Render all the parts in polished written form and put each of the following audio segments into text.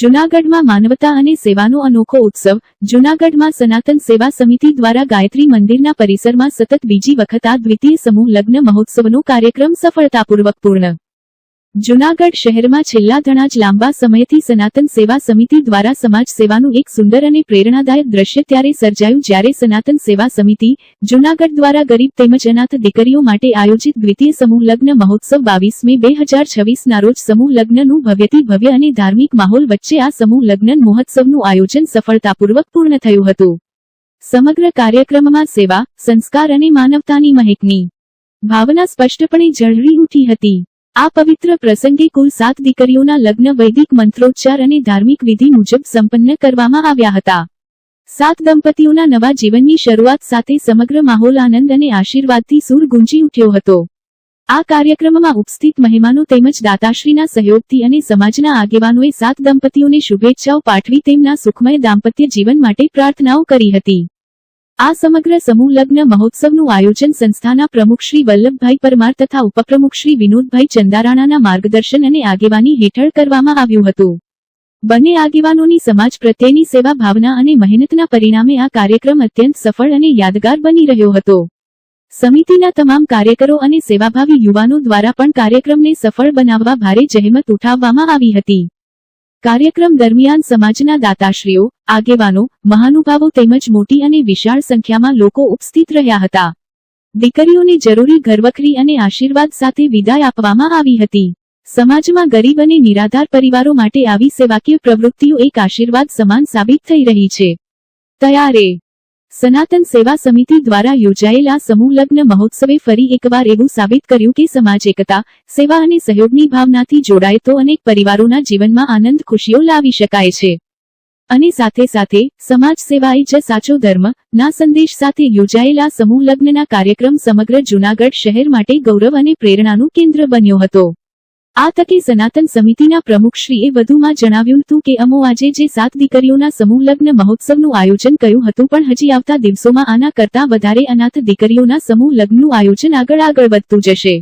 જૂનાગઢમાં માનવતા અને સેવાનો અનોખો ઉત્સવ। જૂનાગઢમાં સનાતન સેવા સમિતિ દ્વારા ગાયત્રી મંદિરના પરિસરમાં સતત બીજી વખત આ દ્વિતીય સમૂહ લગ્ન મહોત્સવનો કાર્યક્રમ સફળતાપૂર્વક પૂર્ણ। જૂનાગઢ શહેરમાં છેલ્લા ઘણા જ લાંબા સમયથી સનાતન સેવા સમિતિ દ્વારા સમાજ સેવાનું એક સુંદર અને પ્રેરણાદાયક દ્રશ્ય ત્યારે સર્જાયું જ્યારે સનાતન સેવા સમિતિ જૂનાગઢ દ્વારા ગરીબ તેમજ અનાથ દીકરીઓ માટે આયોજિત દ્વિતીય સમૂહ લગ્ન મહોત્સવ 22 મે 2026ના રોજ સમૂહ લગ્નનું ભવ્યથી ભવ્ય અને ધાર્મિક માહોલ વચ્ચે આ સમૂહ લગ્ન મહોત્સવનું આયોજન સફળતાપૂર્વક પૂર્ણ થયું હતું। સમગ્ર કાર્યક્રમમાં સેવા, સંસ્કાર અને માનવતાની મહેકની ભાવના સ્પષ્ટપણે ઝળહળી ઉઠી હતી। આ પવિત્ર પ્રસંગે કુલ 7 દીકરીઓના લગ્ન વૈદિક મંત્રોચ્ચાર અને ધાર્મિક વિધિ મુજબ સંપન્ન કરવામાં આવ્યા હતા। 7 દંપતીઓના નવા જીવનની શરૂઆત સાથે સમગ્ર માહોલ આનંદ અને આશીર્વાદથી સૂર ગુંજી ઉઠ્યો હતો। આ કાર્યક્રમમાં ઉપસ્થિત મહેમાનો તેમજ દાતાશ્રીના સહયોગથી અને સમાજના આગેવાનોએ 7 દંપતીઓને શુભેચ્છાઓ પાઠવી તેમના સુખમય દાંપત્ય જીવન માટે પ્રાર્થનાઓ કરી હતી। આ સમગ્ર સમૂહ લગ્ન મહોત્સવનું આયોજન સંસ્થાના પ્રમુખ શ્રી વલ્લભભાઈ પરમાર તથા ઉપપ્રમુખ શ્રી વિનોદભાઈ ચંદારાણાના માર્ગદર્શન અને આગેવાની હેઠળ કરવામાં આવ્યું હતું। બંને આગેવાનોની સમાજ પ્રત્યેની સેવા ભાવના અને મહેનતના પરિણામે આ કાર્યક્રમ અત્યંત સફળ અને યાદગાર બની રહ્યો હતો। સમિતિના તમામ કાર્યકરો અને સેવાભાવી યુવાનો દ્વારા પણ કાર્યક્રમને સફળ બનાવવા ભારે જહેમત ઉઠાવવામાં આવી હતી। કાર્યક્રમ દરમિયાન સમાજના દાતાશ્રીઓ, આગેવાનો, મહાનુભાવો તેમજ મોટી અને વિશાળ સંખ્યામાં લોકો ઉપસ્થિત રહ્યા હતા। દીકરીઓને જરૂરી ઘરવખરી અને આશીર્વાદ સાથે વિદાય આપવામાં આવી હતી। સમાજમાં ગરીબ અને નિરાધાર પરિવારો માટે આવી સેવાકીય પ્રવૃત્તિઓ એક આશીર્વાદ સમાન સાબિત થઈ રહી છે। ત્યારે સનાતન સેવા સમિતિ દ્વારા યોજાયેલ આ સમૂહ લગ્ન મહોત્સવે ફરી એકવાર એવું સાબિત કર્યું કે સમાજ એકતા, સેવા અને સહયોગની ભાવનાથી જોડાય તો અનેક પરિવારોના જીવનમાં આનંદ ખુશીઓ લાવી શકાય છે। અને સાથે સાથે સમાજ સેવા એ જ સાચો ધર્મ ના સંદેશ સાથે યોજાયેલ આ સમૂહ લગ્નના કાર્યક્રમ સમગ્ર જૂનાગઢ શહેર માટે ગૌરવ અને પ્રેરણાનું કેન્દ્ર બન્યો હતો। આ તકે સનાતન સમિતિના પ્રમુખશ્રીએ વધુમાં જણાવ્યું હતું કે અમો આજે જે 7 દીકરીઓના સમૂહ લગ્ન મહોત્સવનું આયોજન કર્યું હતું પણ હજી આવતા દિવસોમાં આના કરતાં વધારે અનાથ દીકરીઓના સમૂહ લગ્નનું આયોજન આગળ વધતું જશે।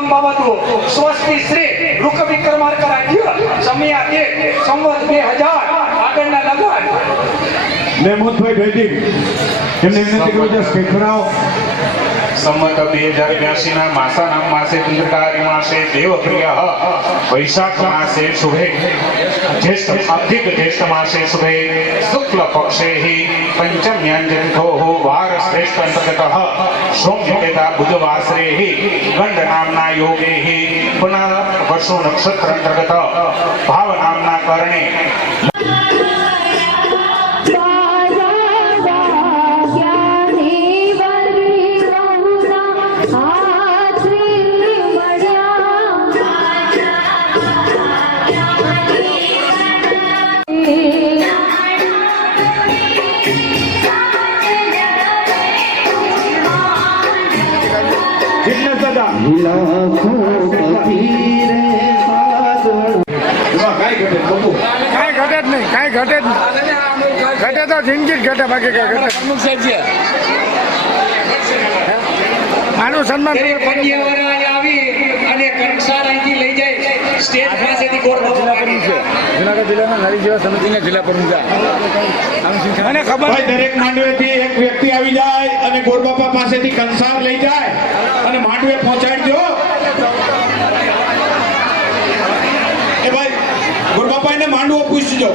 તમામ બાબતો સ્વસ્તિ શ્રી રૂક વિક્રમાર્ક રાજ્ય સમયા 1 સંવત 2000 આગળના લગાડ મહેમૂદભાઈ ભેદી એમને વિનંતી કરું છું સ્ટેજ પર આવો. સંમત 2082 ના માસાનામ માસે ચંદ્રકારી માસે દેવપ્રિય વૈશાખ માસે શુભે જ્યેષ્ઠ અધિક જ્યેષ્ઠ માસે શુભે શુક્લ પક્ષે हि પંચમ્યાંજનથોઃ વાર શ્રેષ્ઠ અંતર્ગતઃ સોમ્યકેતા બુધવાસરે हि ગંડ નામના યોગે हि પુનઃ વર્ષો નક્ષત્ર અંતર્ગત ભાવ નામના કરણે જિજ્ઞેશ દાદા એમાં કાંઈ ઘટે કપૂર કાંઈ ઘટે જ નહીં, કાંઈ ઘટે જ નહીં. ઘટે તો જિંદગી જ ઘટે, બાકી કાંઈ ઘટે માનું સન્માન કન્યાવરાએ આવી અને કંસાર અહીંથી લઈ જાય સ્ટેજ પાસેથી ગોળ જુનાગઢ જિલ્લાના નારી સેવા સમિતિના જિલ્લા પ્રમુખ મને ખબર ભાઈ દરેક માંડવેથી એક વ્યક્તિ આવી જાય અને ગોરબાપા પાસેથી કંસાર લઈ જાય અને માંડવે પહોંચાડી દો. એ ભાઈ ગોરબાપા એને માંડવો પૂછજો.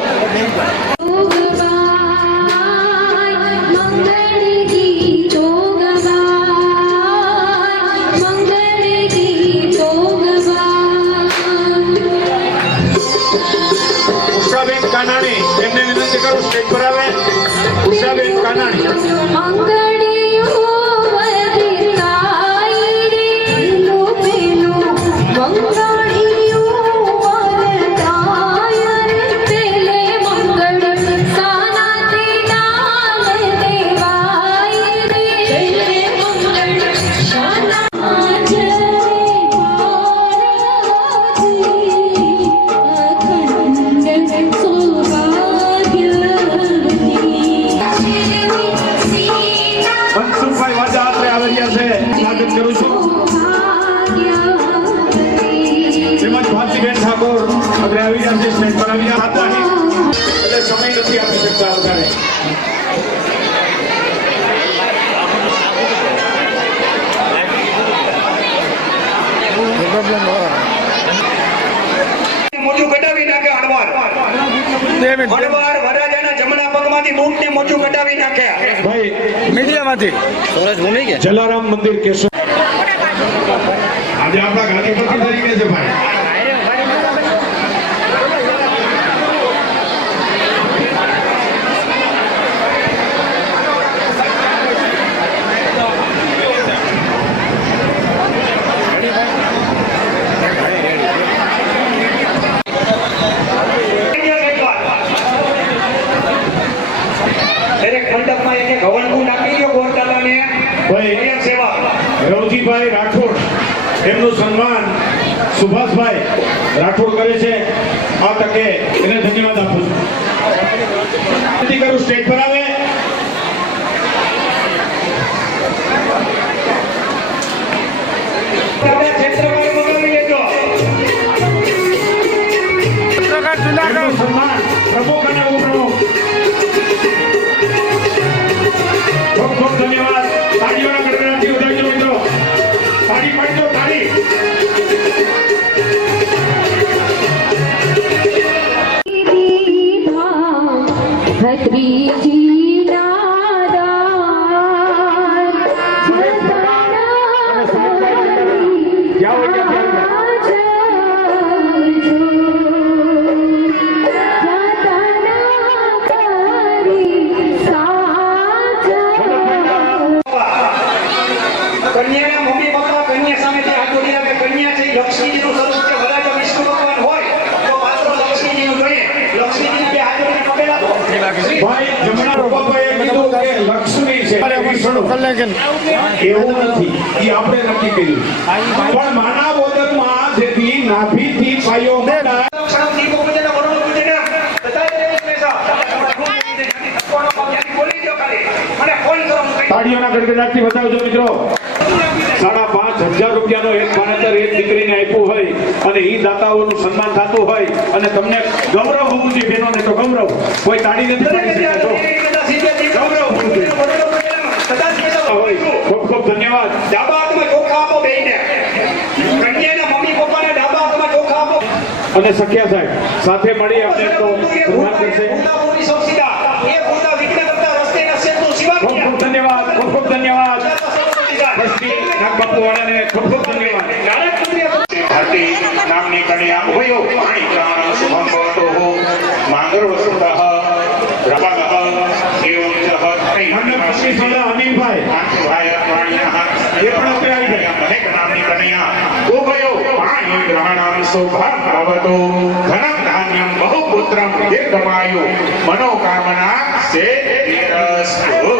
ઉષાબેન કાનાણી એમને વિનંતી કરું સ્ટેજ પર આવે. ઉષાબેન કાનાણી મનસુખભાઈ વાજા આપણે આવી રહ્યા છે, સ્વાગત કરું છું. તેમજ ભાતીબેન ઠાકોર આપણે આવી રહ્યા છે, સ્ટેજ પર આવી રહ્યા હતા એટલે સમય નથી આપી શકતા વધારે. મોજું કટાવી નાખે હળવાર હળવાર વરાજાના જમણા પગમાંથી બૂટની મોજું કટાવી નાખે ભાઈ મીડિયામાંથી જલારામ મંદિર કેશવ આજે આપણા ગાંધીપતિ તરીકે છે ભાઈ. દરેક મંડપમાં એને ઘવણકુંડ આપી દો ગોરદાદાને ભાઈ સેવા રવજીભાઈ રાઠોડ એમનું સન્માન સુભાષભાઈ રાઠોડ કરે છે. આ તકે એને ધન્યવાદ આપું છું. વિનંતી કરું સ્ટેજ પર આવે. આપણે ક્ષેત્રમાં બોલાવી લેજો એમનું સન્માન પ્રમુખ અને ઉપપ્રમુખ. ખૂબ ખૂબ ધન્યવાદ. તાળીઓના ગણગણાટથી વધાવજો મિત્રો. તાળી પાડજો, તાળી. જાઓ ત્યાંથી કન્યાના મમ્મી પપ્પા કન્યા સામેથી હાથ જોડી આપે. કન્યા છે એ લક્ષ્મીજીનું સ્વરૂપ છે. વરાજા વિષ્ણુ ભગવાન હોય તો પાત્ર લક્ષ્મીજીનું જોઈએ. લક્ષ્મીજીના બે હાથ જોડીને પગે લાગો. ભાઈ જમણા પપ્પાએ કીધું કે લક્ષ્મી છે એવું નથી, એ આપણે નક્કી કર્યું. પણ માનવ બોધનમાં જેથી નાભીથી પાયો મોટા ક્ષણ દીપો પૂજન વરુણ પૂજન તથા દેવસ્મેશા થકવાનો પાપ યાની બોલી દો ખાલી મને ફોન કરો હું કઈ તાળીઓના ગડગડાટથી બતાવજો મિત્રો. 5,500 1000 રૂપિયાનો એક ભણતર એક દીકરીને આપ્યું હોય અને એ દાતાઓનું સન્માન થતું હોય અને તમને ગૌરવ હોવું જોઈએ. બહેનોને તો ગૌરવ, કોઈ તાળી નથી પાડી શકતો. ગૌરવ હોવું જોઈએ. ખૂબ ખૂબ ધન્યવાદ. ડાબા હાથમાં ચોખા આપો બેયને. કન્યાના મમ્મી પપ્પાને ડાબા હાથમાં ચોખા આપો. અને સખ્યા સાહેબ સાથે મળી આપણે તો સન્માન કરશે. ખૂબ ખૂબ ધન્યવાદ. ખૂબ ખૂબ ધન્યવાદ. ટ્રસ્ટી નાગબાપુ વાળાને ખૂબ ખૂબ ધન્યવાદ. ભારતી નામની કન્યા ભૂયો પાણી ગ્રહણ શુભમ ભવતો માંગરો સુતઃ રમણઃ એવં ચ મંડપની સોડા અનિલભાઈ ભાય પ્રાણિનઃ એ પણ અત્રે આવી જાય. અનેક નામની કન્યા ઉભયો પાણી ગ્રહણ શુભમ ભવતો ધનમ ધાન્યમ બહુપુત્રમ દીર્ઘમાયુ મનોકામના સિદ્ધિરસ્તુ.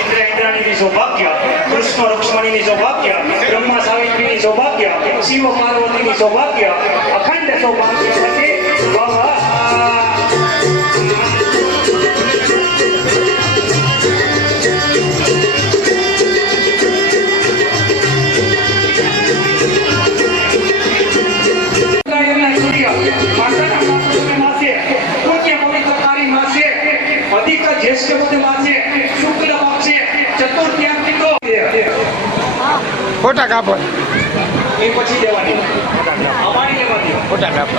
ઇન્દ્રાણીની સૌભાગ્ય, કૃષ્ણ રૂક્ષ્મણીની સૌભાગ્ય, બ્રહ્મા સાવિત્રીની સૌભાગ્ય, શિવ પાર્વતીની સૌભાગ્ય, અખંડ સૌભાગ્ય સાથે અધિક જ્યેષ્ઠ પદ માસે શુક્લ પક્ષે ચતુર્થ્યામ પિતો ખોટા કાપડ એ પછી દેવાની અમારી લેવાની ખોટા કાપડ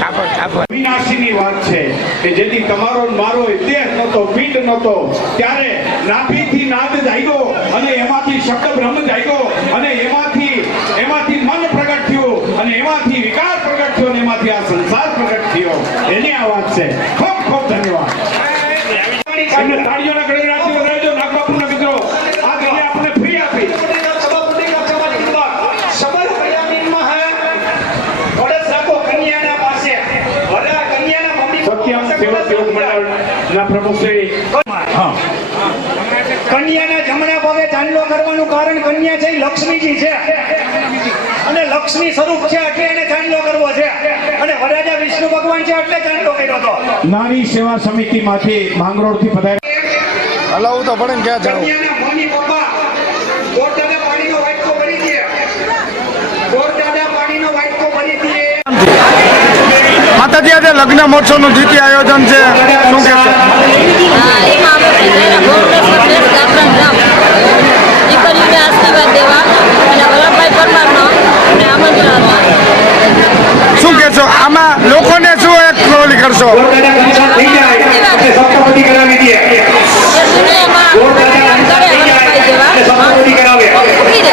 કાપડ કાપડ અવિનાશીની વાત છે કે જેથી તમારો ને મારો દેહ નહોતો, પિંડ નહોતો, ત્યારે નાભીથી નાદ જાગ્યો અને એમાંથી શબ્દ બ્રહ્મ જાગ્યો અને એમાંથી મન પ્રગટ થયું અને એમાંથી વિકાર પ્રગટ થયો અને એમાંથી આ સંસાર પ્રગટ થયો. એની આ વાત છે. ખૂબ ખૂબ ધન્યવાદ. એમને તાળીઓના ગણગણાટથી વધારજો. નાગબાપુના મિત્રો આ ગમે આપણે ફ્રી આપી. સત્યમ સેવા સેવક મંડળના પ્રમુખ શ્રી હા કન્યાના જમણા પગે ચાંદલો કરવાનું કારણ કન્યા છે ઈ લક્ષ્મીજી છે અને લક્ષ્મી સ્વરૂપ છે એટલે એને ચાંદલો કરવો છે અને વરરાજા વિષ્ણુ ભગવાન છે એટલે ચાંદલો કર્યો હતો. નારી સેવા સમિતિમાંથી માંગરોળથી પધાર્યા. હલાવું તો પડે ને ક્યાં જાવ. કન્યાના મમ્મી પપ્પા ગોરદાદા પાણીનો વાટકો ભરી દે. ગોરદાદા પાણીનો વાટકો ભરી દે. માતાજી આજે લગ્ન મહોત્સવનું જીતી આયોજન છે, શું કહેશો? એમાં અમે બધાના ગૌરવ દેશ ગામના ગામ દીકરીને આશીર્વાદ દેવા અને વલ્લભભાઈ પરમારનો અને આમંત્રણ હતા. શું કહેશો આમાં લોકોને શું એક ઓલી કરશો? ગોરદાદા કન્યા થઈ જાય એટલે સપ્તપદી કરાવી દે. એ દુનિયામાં કરે વલ્લભભાઈ જેવા સપ્તપદી કરાવે. ઉભી રહે.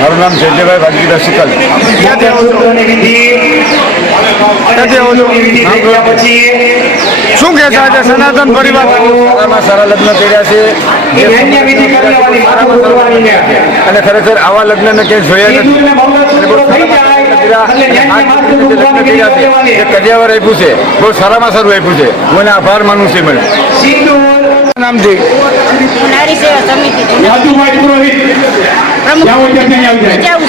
મારું નામ જયજયભાઈ ભાગીદાર શીતલ. ક્યાંથી આવો છો? ક્યાંથી આવો છો? શું કહે છે આજે સનાતન પરિવાર સારામાં સારા લગ્ન કર્યા છે અને ખરેખર આવા લગ્નને ક્યાંય જોયા નથી અને બહુ લગ્ન કર્યા છે જે કડિયાવર આપ્યું છે બહુ સારામાં સારું આપ્યું છે. હું એને આભાર માનું છું. મને નામથી નારી સેવા સમિતિ જાઉં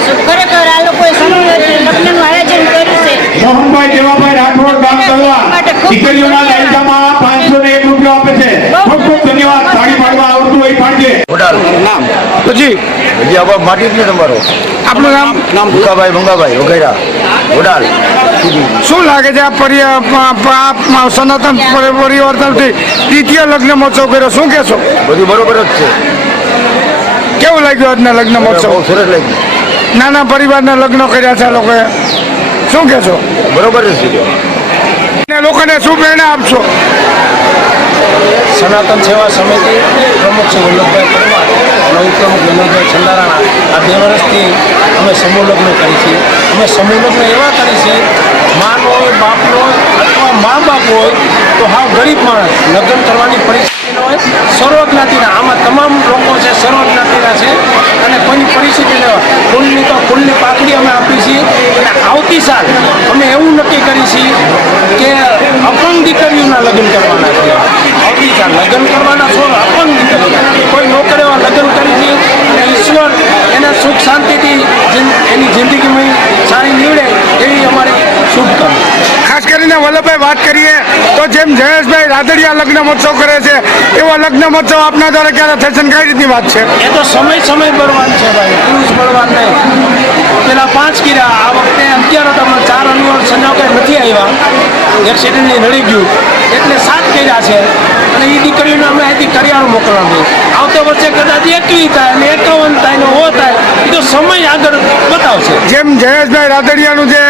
છું. ખરેખર આ લોકોએ સમૂહ લગ્નનું આયોજન કર્યું છે. મોહનભાઈ દેવાભાઈ રાઠોડ ગામ તળવા દીકરીઓના દાયકામાં 501 રૂપિયા આપે છે. ખૂબ ખૂબ ધન્યવાદ. તાળી પાડવા આવડતું હોય પાડજે. ઓડાલ નામ પછી હજી આવા માટી જ ને તમારો આપણું નામ ભૂંગાભાઈ વગેરા ઓડાલ. શું લાગે છે આ સનાતન પરિવર્તનથી દ્વિતીય લગ્ન મહોત્સવ કર્યો, શું કહેશો? બધું બરોબર જ છે. કેવું લાગ્યું આજના લગ્ન મહોત્સવ? સરસ લાગ્યું. નાના પરિવારના લગ્ન કર્યા છે આ લોકોએ, શું કહેશો? બરોબર જ છે. લોકોને શું પ્રેરણા આપશો? સનાતન સેવા સમિતિ પ્રમુખ શ્રી વલ્લભભાઈ પરમાર અને ઉપપ્રમુખ વિનોદભાઈ છંદારાણા આ 2 વર્ષથી અમે સમૂહ લગ્ન કરી છીએ. અમે સમૂહ લગ્ન એવા કરી છે માનો હોય બાપનો હોય અથવા મા બાપ હોય તો હા ગરીબ માણસ લગ્ન કરવાની પરિસ્થિતિ ન હોય સર્વ જ્ઞાતિના આમાં તમામ લોકો છે સર્વ જ્ઞાતિના છે અને કોઈની પરિસ્થિતિ ન હોય ફૂલની તો ફૂલની પાકડી અમે આપી છીએ. અને આવતી સાલ અમે એવું નક્કી કરી છીએ કે અપંગ દીકરીઓના લગ્ન કરવાના છે. આવતી સાલ લગ્ન કરવાના છો અપંગ દીકરીઓ કોઈ નોકરીઓ લગ્ન કરી છે અને ઈશ્વર એના સુખ શાંતિથી એની જિંદગીમાં સારી નીવડે એવી અમારી શુભકામના. ખાસ કરીને વલ્લભભાઈ વાત કરીએ તો જે જેમ જયેશભાઈ રાદડિયા લગ્ન મહોત્સવ કરે છે એવો લગ્ન મહોત્સવ આપના દ્વારા ક્યારે થશે ને કઈ રીતની વાત છે? એ તો સમય બળવાન છે ભાઈ, પુરુષ બળવાન નહીં. પેલા 5 કર્યા, આ વખતે 11 હતા, 4 અનુભવ સંજોગ નથી આવ્યા, એક્સિડન્ટની નડી ગયું એટલે 7 કર્યા છે. અને એ દીકરીઓને અમે અહીંથી કરિયાણું મોકલવાનું. આવતા વર્ષે કદાચ 21 થાય અને 51 થાય ને 100 થાય, એ તો સમય આગળ બતાવશે. જેમ જયેશભાઈ રાદડિયાનું જે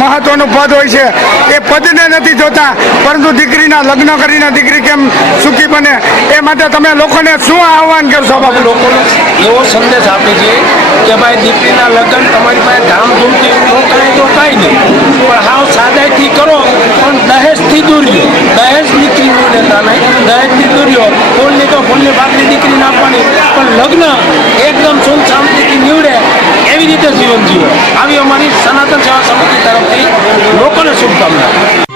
મહત્વનું પદ હોય છે એ પદને નથી જોતા, પરંતુ દીકરીના લગ્ન કરીને દીકરી કેમ સુખી બને એ માટે તમે લોકોને શું આહવાન કરશો બાબુ? લોકોને એવો સંદેશ આપે છે કે ભાઈ દીકરીના લગ્ન તમારી પાસે ધામધૂમથી ન થાય તો કાંઈ નહીં, પણ હાવ સાદાઈથી કરો, પણ દહેજથી દૂર રહ્યો. દહેજ દીકરીનું લેતા નહીં, દહેજથી દૂર રહ્યો. ફૂલની તો ફૂલની બાકરી દીકરીને આપવાની, પણ લગ્ન એકદમ સુખ શાંતિથી નીવડે એવી રીતે જીવન જીવો. આવી અમારી સનાતન સેવા સમિતિ તરફથી લોકોને શુભકામના.